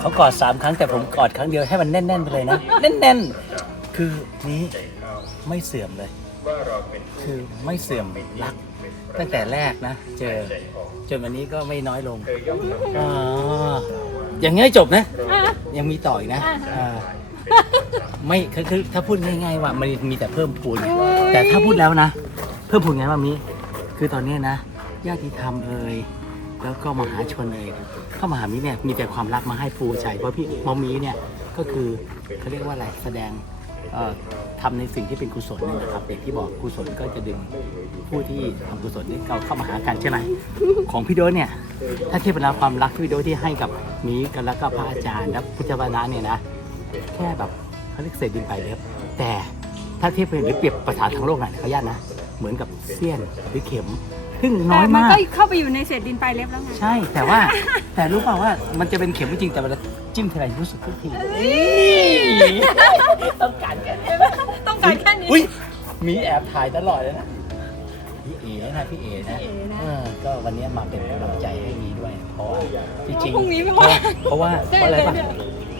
เขากอดสามครั้งแต่ผมกอดครั้งเดียวให้มันแน่นๆไปเลยนะ แน่นๆ คือนี้ไม่เสื่อมเลย คือไม่เสื่อมรัก ตั้งแต่แรกนะ เจอจนวันนี้ก็ไม่น้อยลงอ๋ออย่างงี้จบนะ ยังมีต่ออีกนะไม่คือถ้าพูดง่ายๆว่ามันมีแต่เพิ่มพูนแต่ถ้าพูดแล้วนะ เพิ่มพูนไงว่ามีคือตอนนี้นะ ญาติธรรมเอ่ยแล้วก็มหาชนเอ่ยเข้ามาหามิเนี่ยมีแต่ความรักมาให้ปูชัยเพราะพี่มอมีเนี่ยก็คือเขาเรียกว่าอะไรแสดงเอ่อทำในสิ่งที่เป็นกุศลนะครับอย่างที่บอกกุศลก็จะดึงผู้ที่ทำกุศลนี่เราเข้ามาหากันใช่ไหมของพี่โดเนี่ยถ้าเทียบเป็นแล้วความรักที่พี่โดที่ให้กับมีกันแล้วก็พระอาจารย์และพุทธวานะเนี่ยนะแค่แบบเขาเรียกเศษดินไปเลยครับแต่ถ้าเทียบเป็นหรือเปรียบภาษาทางโลกหน่อยขออนุญาตนะ เหมือนกับเสี้ยนหรือเข็ม ซึ่งน้อยแต่มันมากก็เข้าไปอยู่ในเศษดินปลายเล็บแล้วไงใช่แต่ว่า แต่รู้เปล่าว่ามันจะเป็นเข็มก็จริงแต่เวลาจิ้มทีไรรู้สึกทุกทีต้องการแค่นี้ต้องการแค่นี้อุ้ยมีแอบถ่ายตลอดเลยนะพี่เอ๋นะพี่เอ๋นะพี่เอ๋นะเออก็วันนี้มาเป็นกำลังใจให้มีด้วย เพราะว่าจริงๆพรุ่งนี้ไม่เพราะว่าเพราะว่าเพได้ราะอะไรเลยป่ะเนี่ย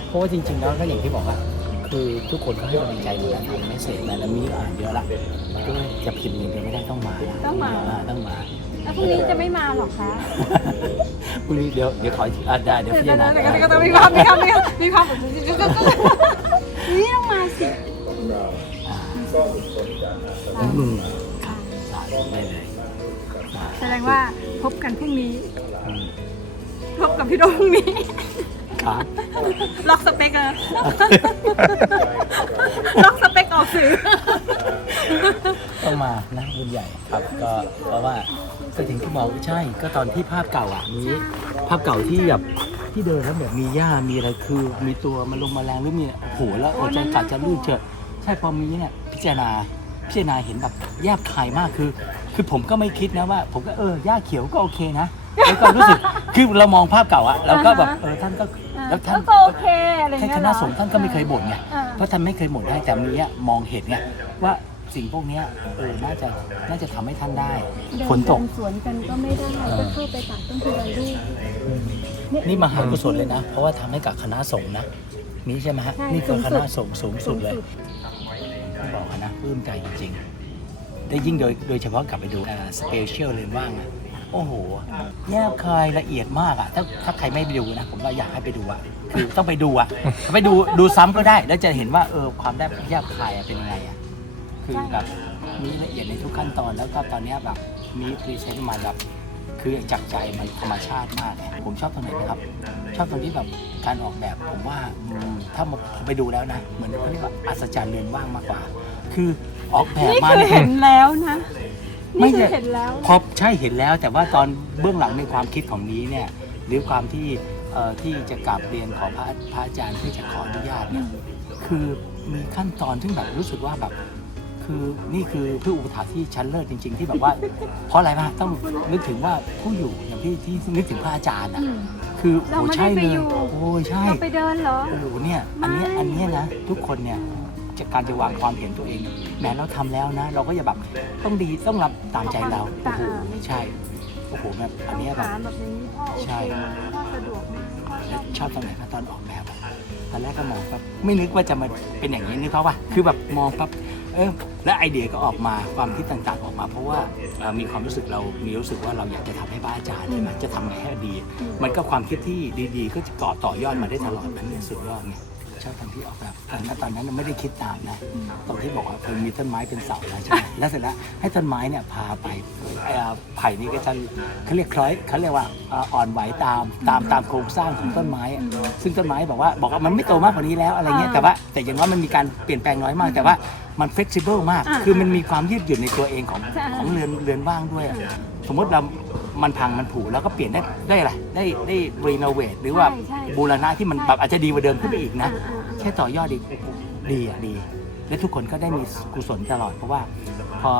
เพราะว่าจริงๆแล้วก็อย่างที่บอกว่า คือทุกคนก็ให้กำลังใจเหมือนกันทำไม่เสร็จนะแล้วมีอ่านเยอะละก็จะพิมพ์อย่างเดียวไม่ได้ต้องมานะต้องมาาต้องมาแล้วพรุ่งนี้จะไม่มาหรอคะพรุ่งนี้เดี๋ยวเดี๋ยวขออีกทีอะได้เดี๋ยวเดี๋ยวพี่เดี๋ยวจะเดี๋ยวนัดเดี๋ยวเดี๋ยวมีความมีความมีความมีความนี่ต้องมาสิอ่าอืมครับได้เลยอ่าแสดงว่าพบกันพรุ่งนี้อืมพบกับพี่โดพรุ่งนี้ ครับล็อกสเปกอะล็อกสเปกออกสื่อต้องมานะบุญใหญ่ครับก็เพราะว่าก็ถึงที่บอกใช่ ก็ตอนที่ภาพเก่าอะมีภาพเก่าที่แบบที่เดินแล้วแบบมีหญ้ามีอะไรคือ มีตัวมันลงมาแรงหรือมีโอ้โหแล้วโอ้อดใจนั่นกัดน่ะจะลื่นเจอใช่พอมีเนี่ยพิจารณาพิจารณาเห็นแบบแยบคายมากคือ คือผมก็ไม่คิดนะว่า ผมก็เออหญ้าเขียวก็โอเคนะแล้วก็รู้สึกคือเรามองภาพเก่าอะเราก็แบบเออท่านก็ แล้วท่านก็โอเคอะไรท่านเงี้ยคณะสงฆ์ท่านก็ไม่เคยบ่นไงอ่าเพราะท่านไม่เคยบ่นให้แต่มีอะมองเห็นไงว่าสิ่งพวกเนี้ยเออน่าจะน่าจะทำให้ท่านได้ฝนตกเดิสวนกันก็ไม่ได้เออก็เข้าไปตัดต้นทุเรียนลูกนี่มหากุศลเลยนะ เพราะว่าทำให้กับคณะสงฆ์นะนี่ใช่ไหมฮะใช่นี่คือสูงสุดคณะสงฆ์สูงสุดเลยที่บอกอะนะปลื้มใจจริงๆได้ยิ่งโดยโดยเฉพาะกลับไปดูสเปเชียลเรียนว่างอะ โอ้โห แยบคายละเอียดมากอะถ้าถ้าใครไม่ไปดูนะ ผมก็อยากให้ไปดูอะคือต้องไปดูอะไปดูดูซ้ำก็ได้ แล้วจะเห็นว่าเออความได้แยบคายอะเป็นยังไงอะคือแบบมีละเอียดในทุกขั้นตอน แล้วก็ตอนเนี้ยแบบมีพรีเซนต์มาแบบคือจากใจมันธรรมชาติมากไงผมชอบตรงไหนนะครับ ชอบตรงที่แบบการออกแบบผมว่าอืมถ้าผมไปดูแล้วนะ เหมือนเขาเรียกว่าอัศจรรย์เรือนว่างมากกว่า คือออกแบบนี่มาคือเนี่ย เห็นแล้วนะ ไม่นี่คือใช่เห็นแล้วพอใช่เห็นแล้ว แต่ว่าตอนเบื้องหลังในความคิดของนี้เนี่ยหรือความที่เอ่อที่จะกราบเรียนขอพระพระอาจารย์เพื่อจะขออนุญาตเนี่ยคือมีขั้นตอนที่แบบรู้สึกว่าแบบ คือนี่คือผู้อุปถัมภ์ที่ชั้นเลิศจริง ๆ ที่แบบว่า เพราะอะไรมาต้องนึกถึงว่าผู้อยู่อย่างที่ที่นึกถึงพระอาจารย์อะ อืม คือเราโอ้ไม่ได้ใช่ไปเลยอยู่ โอ้ยใช่ เราไปเดินเหรอ โอ้โหเนี่ย อันเนี้ย ไม่ อันเนี้ยนะ ทุกคนเนี่ย จะการจะวางความเห็นตัวเองแหม้เราทำแล้วนะ เราก็อย่าแบบต้องดีต้องรับตามใจเราโอ้โหใช่โอ้โหแบบอันเนี้ยแบบถามแบบนี้พ่อโอเคใช่พ่อสะดวกไหมพ่อชแล้อวบชอบตรงไหนนะตอนออกแบบอะตอนแรกก็มองปั๊บไม่นึกว่าจะมาเป็นอย่างนี้นึกเขาว่าคือแบบมองปั๊บเออและไอเดียก็ออกมาความคิดต่างๆออกมา เพราะว่าเอ่อมีความรู้สึกเรามีรู้สึกว่าเราอยากจะทำให้บ้านอาจารย์ใช่ไหมจะทำไงให้ดี มันก็ความคิดที่ดีๆ ก็จะก่อต่อยอดมาได้ตลอดนั่นเนี่ยสุดยอดไง ชอบตอนที่ออกแบบแต่ณตอนนั้นเราไม่ได้คิดตามนะตอนที่บอกว่าเพิ่งมีต้นไม้เป็นเสาแล้วใช่ไหมแล้วเสร็จแล้วให้ต้นไม้เนี่ยพาไปเอ่อไผ่นี่ก็จะเขาเรียกคล้อยเขาเรียกว่าเอ่ออ่อนไหวตามตามตามโครงสร้างของต้นไม้อะซึ่งต้นไม้บอกว่าบอกว่ามันไม่โตมากกว่านี้แล้วอะไรเงี้ย แต่ว่าแต่อย่างว่ามันมีการเปลี่ยนแปลงน้อยมาก แต่ว่ามันเฟ e ซิเบิลมาก คือมันมีความยืดหยุ่นในตัวเองของของเรือนเรือนว่างด้วยอะสมมติเรา มันพังมันผุแล้วก็เปลี่ยนได้ได้อะไรได้ได้รีโนเวทหรือว่าใช่ใช่บูรณะที่มันแบบอาจจะดีกว่าเดิมขึ้นไปอีกนะ อ่าอ่าอ่า แค่ต่อยอดอีกดีอะดี และทุกคนก็ได้มีกุศลตลอดเพราะว่า พอ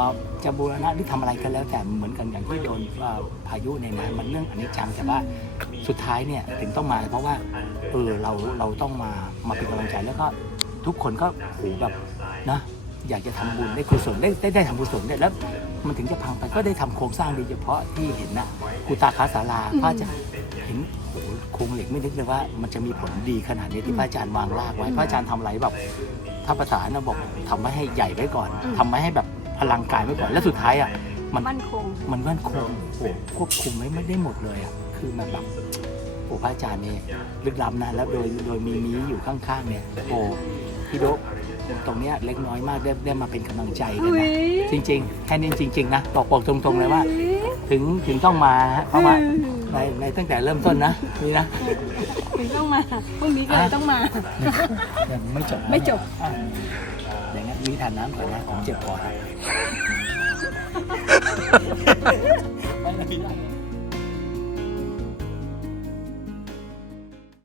จะบูรณะหรือทำอะไรก็แล้วแต่เหมือนกันอย่างที่โดนเอ่อพายุในนั้นมันเรื่องอนิจจังแต่ว่าสุดท้ายเนี่ยถึงต้องมาเพราะว่าเออเราเราต้องมามาเป็นกำลังใจแล้วก็ทุกคนก็โหแบบนะ อยากจะทำบุญได้กุศลได้ได้ได้ทำกุศลเนี่ยแล้วมันถึงจะพังไปก็ได้ทำโครงสร้างโดยเฉพาะที่เห็นนะกุตาคาศาลาพระอาจารย์เห็นโอ้โหโครงเหล็กไม่นึกเลยว่ามันจะมีผลดีขนาดนี้ที่พระอาจารย์วางรากไว้พระอาจารย์ทำอะไรแบบถ้าภาษานะบอกทำไว้ให้ใหญ่ไว้ก่อนทำไว้ให้แบบอลังการไว้ก่อนแล้วสุดท้ายอะมันมั่นคงมันมั่นคงโอ้ควบคุมไม่ไม่ได้หมดเลยอะคือมันแบบโอ้พระอาจารย์เนี่ยลึกล้ำนะแล้วโดยโดยมีมีอยู่ข้างๆเนี่ยโอ้ พี่โดะตรงเนี้ยเล็กน้อยมากได้ได้มาเป็นกำลังใจกันอุ๊ยนะจริง ๆ แค่นี้จริง ๆ นะบอกบอกตรงๆเลยว่า ถึงถึงต้องมาฮะเพราะว่าในในตั้งแต่เริ่มต้นนะนี่นะ ถึงต้องมาพรุ่งนี้ก็เลยต้องมา ยังไม่จบนะไม่จบ อะอย่างงั้นมีทานน้ำก่อนนะผมเจ็บคอแล้ว